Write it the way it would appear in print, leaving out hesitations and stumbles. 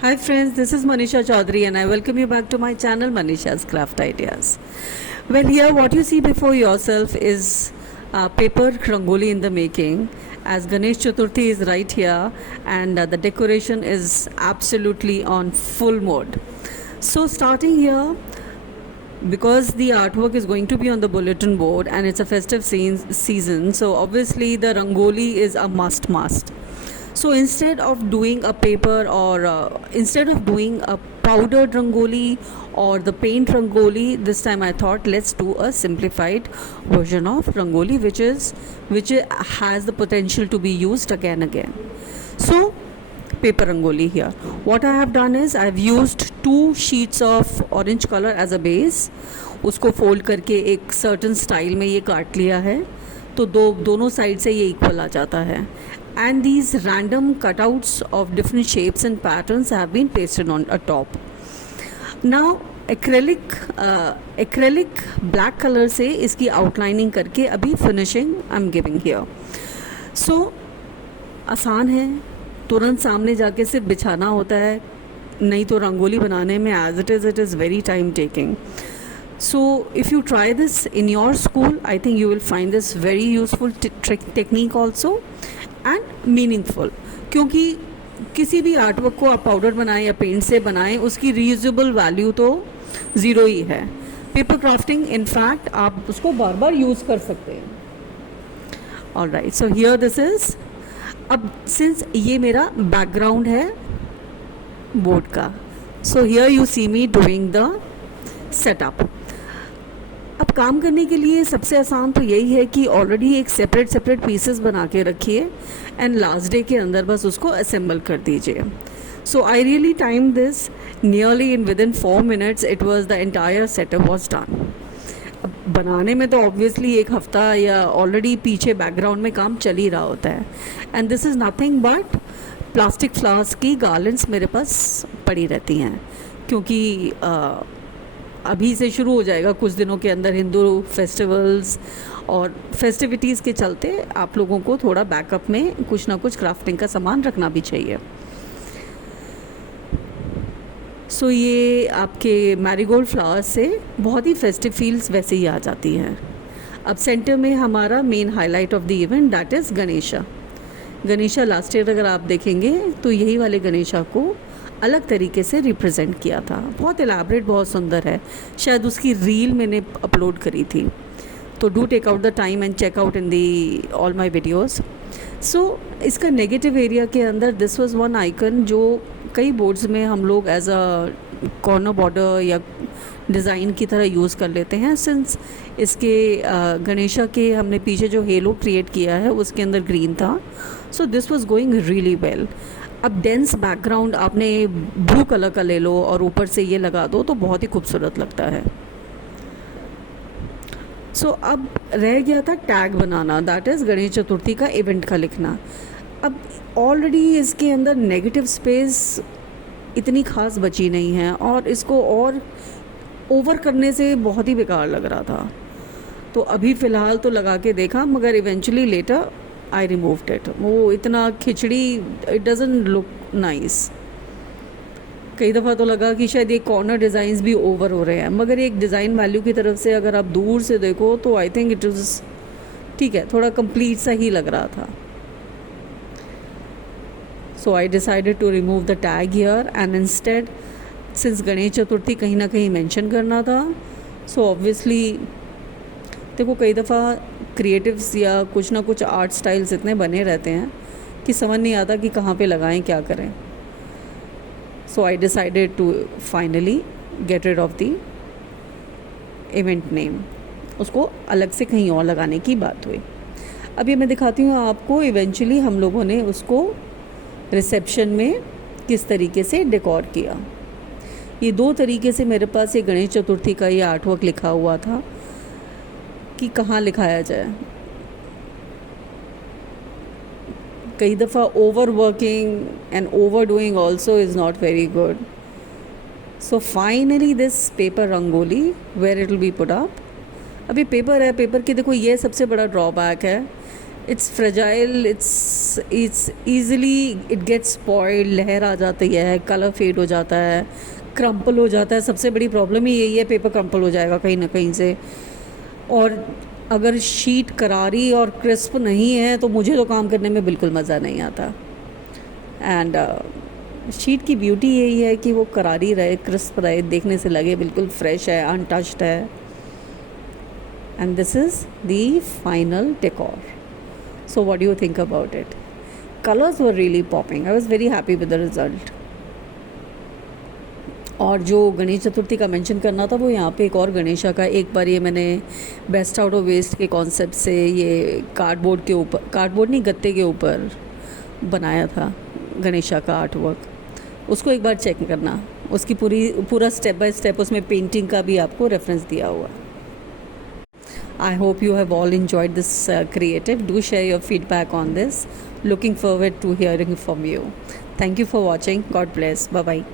Hi friends, this is Manisha Chaudhary and I welcome you back to my channel Manisha's Craft Ideas. Well, here what you see before yourself is paper rangoli in the making, as Ganesh Chaturthi is right here and the decoration is absolutely on full mode. So starting here, because the artwork is going to be on the bulletin board and it's a festive season, so obviously the rangoli is a must. So instead of doing a paper or instead of doing a powdered rangoli or the paint rangoli, this time I thought let's do a simplified version of rangoli, which has the potential to be used again. So paper rangoli here. What I have done is I've used 2 sheets of orange color as a base. उसको fold करके एक certain style में ये काट लिया है, तो दोनों साइड से ये इक्वल आ जाता है. And these random cutouts of different shapes and patterns have been pasted on a top. Now acrylic black color से इसकी outlining करके अभी finishing I'm giving here. So आसान है, तुरंत सामने जाके सिर्फ बिछाना होता है, नहीं तो रंगोली बनाने में as it is very time taking. So if you try this in your school, I think you will find this very useful technique also and meaningful. क्योंकि किसी भी आर्टवर्क को आप पाउडर बनाएं या पेंट से बनाएं, उसकी रीयूजेबल वैल्यू तो ज़ीरो ही है. पेपर क्राफ्टिंग इनफैक्ट आप उसको बार बार यूज़ कर सकते हैं. Alright, so here this is. अब सिंस ये मेरा बैकग्राउंड है बोर्ड का, so here you see me doing the setup. अब काम करने के लिए सबसे आसान तो यही है कि ऑलरेडी एक सेपरेट पीसेस बना के रखिए एंड लास्ट डे के अंदर बस उसको असेंबल कर दीजिए. So I really time this nearly in within 4 minutes it was the entire setup was done. अब बनाने में तो ऑब्वियसली एक हफ्ता या ऑलरेडी पीछे बैकग्राउंड में काम चल ही रहा होता है. And this is nothing but plastic flowers की गार्लेंड्स मेरे पास पड़ी रहती हैं, क्योंकि अभी से शुरू हो जाएगा कुछ दिनों के अंदर हिंदू फेस्टिवल्स और फेस्टिविटीज़ के चलते आप लोगों को थोड़ा बैकअप में कुछ ना कुछ क्राफ्टिंग का सामान रखना भी चाहिए. सो ये आपके मैरीगोल्ड फ्लावर्स से बहुत ही फेस्टिव फील्स वैसे ही आ जाती हैं. अब सेंटर में हमारा main highlight of the event that is Ganesha last year अगर आप देखेंगे तो यही वाले गणेशा को अलग तरीके से रिप्रेजेंट किया था. बहुत एलाबरेट, बहुत सुंदर है. शायद उसकी रील मैंने अपलोड करी थी, तो do take out the time and check out in the all my videos. So इसका नेगेटिव एरिया के अंदर दिस वाज वन आइकन जो कई बोर्ड्स में हम लोग एज अ कॉर्नर बॉर्डर या डिज़ाइन की तरह यूज़ कर लेते हैं. सिंस इसके गणेशा के हमने पीछे जो हेलो क्रिएट किया है उसके अंदर ग्रीन था, so this was going really well. अब डेंस बैकग्राउंड आपने ब्लू कलर का ले लो और ऊपर से ये लगा दो तो बहुत ही खूबसूरत लगता है. सो अब रह गया था टैग बनाना, दैट इज़ गणेश चतुर्थी का इवेंट का लिखना. अब ऑलरेडी इसके अंदर नेगेटिव स्पेस इतनी खास बची नहीं है और इसको और ओवर करने से बहुत ही बेकार लग रहा था. तो अभी फ़िलहाल तो लगा के देखा, मगर eventually later I removed it. वो इतना खिचड़ी, इट डजंट लुक नाइस. कई दफ़ा तो लगा कि शायद ये कॉर्नर डिज़ाइंस भी ओवर हो रहे हैं, मगर एक डिज़ाइन वैल्यू की तरफ से अगर आप दूर से देखो तो आई थिंक इट इज़ ठीक है, थोड़ा कंप्लीट सा ही लग रहा था. So I decided to remove the tag here and instead, since Ganesh Chaturthi कहीं ना कहीं मेंशन करना था, सो ऑब्वियसली देखो कई दफ़ा क्रिएटिव्स या कुछ ना कुछ आर्ट स्टाइल्स इतने बने रहते हैं कि समझ नहीं आता कि कहाँ पे लगाएं, क्या करें. So I decided to finally get rid of the event name. उसको अलग से कहीं और लगाने की बात हुई. अब ये मैं दिखाती हूँ आपको इवेंचुअली हम लोगों ने उसको रिसेप्शन में किस तरीके से डेकोर किया. ये 2 तरीके से मेरे पास ये गणेश चतुर्थी का ये आर्टवर्क लिखा हुआ था कि कहाँ लिखाया जाए. कई दफ़ा over working and over doing also is not very good. So finally this paper rangoli where it will be put up. अभी पेपर है, पेपर की देखो ये सबसे बड़ा ड्रॉबैक है it's fragile, it's easily it gets spoiled, लहर आ जाती है, कलर फेड हो जाता है, क्रम्पल हो जाता है। सबसे बड़ी प्रॉब्लम ही यही है, पेपर क्रम्पल हो जाएगा कहीं ना कहीं से। और अगर शीट करारी और क्रिस्प नहीं है तो मुझे तो काम करने में बिल्कुल मज़ा नहीं आता। एंड शीट की ब्यूटी यही है कि वो करारी रहे, क्रिस्प रहे, देखने से लगे बिल्कुल फ्रेश है, अनटच्ड है। And this is the final decor. So what do you think about it? Colors were really popping. I was very happy with the result. और जो गणेश चतुर्थी का मेंशन करना था वो यहाँ पे एक और गणेशा का, एक बार ये मैंने बेस्ट आउट ऑफ वेस्ट के कॉन्सेप्ट से ये कार्डबोर्ड के ऊपर, कार्डबोर्ड नहीं गत्ते के ऊपर बनाया था गणेशा का आर्ट वर्क। उसको एक बार चेक करना, उसकी पूरा स्टेप बाय स्टेप उसमें पेंटिंग का भी आपको रेफरेंस दिया हुआ। I hope you have all enjoyed this creative. Do share your feedback on this. Looking forward to hearing from you. Thank you for watching. God bless. Bye bye.